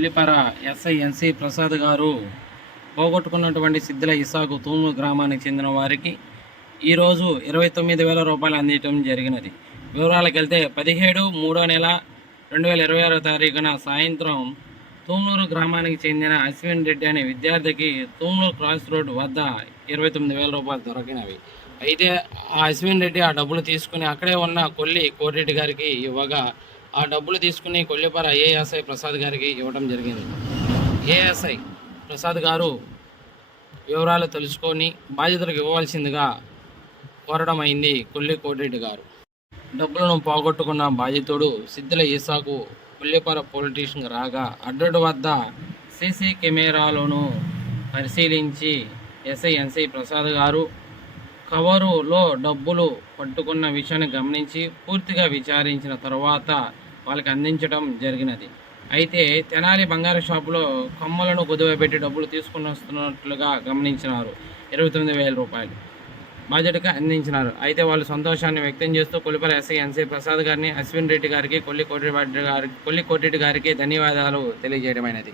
Kollipara SI ఎన్సి ప్రసాద్ గారు పోగొట్టుకున్నటువంటి సిద్దిల ఇసాకు తూము గ్రామానికి చెందిన వారికి ఈరోజు 29,000 రూపాయలు అందించడం జరిగినది. వివరాలకు వెళ్తే 17/3/2026 సాయంత్రం తూములూరు గ్రామానికి చెందిన అశ్విన్ రెడ్డి అనే విద్యార్థికి తూములూరు క్రాస్ రోడ్ వద్ద 29,000 రూపాయలు దొరికినవి. అయితే ఆ అశ్విన్ రెడ్డి ఆ డబ్బులు తీసుకుని అక్కడే ఉన్న కొల్లి కోటిరెడ్డి గారికి ఇవ్వగా ఆ డబ్బులు తీసుకుని కొల్లిపర ఏఎస్ఐ ప్రసాద్ గారికి ఇవ్వడం జరిగింది. ఏఎస్ఐ ప్రసాద్ గారు వివరాలు తెలుసుకొని బాధితులకు ఇవ్వవలసిందిగా కోరడం అయింది. కొల్లి కోటిరెడ్డి గారు డబ్బులను పోగొట్టుకున్న బాధితుడు సిద్దిల ఇసాకు కొల్లిపర పోలీస్ స్టేషన్కి రాగా అడ్డోడు వద్ద సీసీ కెమెరాలను పరిశీలించి ఎస్ఐ ఎన్సి ప్రసాద్ గారు కవరులో డబ్బులు పట్టుకున్న విషయాన్ని గమనించి పూర్తిగా విచారించిన తర్వాత వాళ్ళకి అందించడం జరిగినది. అయితే తెనాలి బంగారు షాపులో కమ్మలను కుదువబెట్టి డబ్బులు తీసుకుని వస్తున్నట్లుగా గమనించినారు. 29,000 రూపాయలు బాధ్యతగా అందించినారు. అయితే వాళ్ళు సంతోషాన్ని వ్యక్తం చేస్తూ కొల్లిపర ఎస్ఐ ఎన్సి ప్రసాద్ గారిని, అశ్విన్ రెడ్డి గారికి, కొల్లి కోటిరెడ్డి గారికి ధన్యవాదాలు తెలియజేయడమైనది.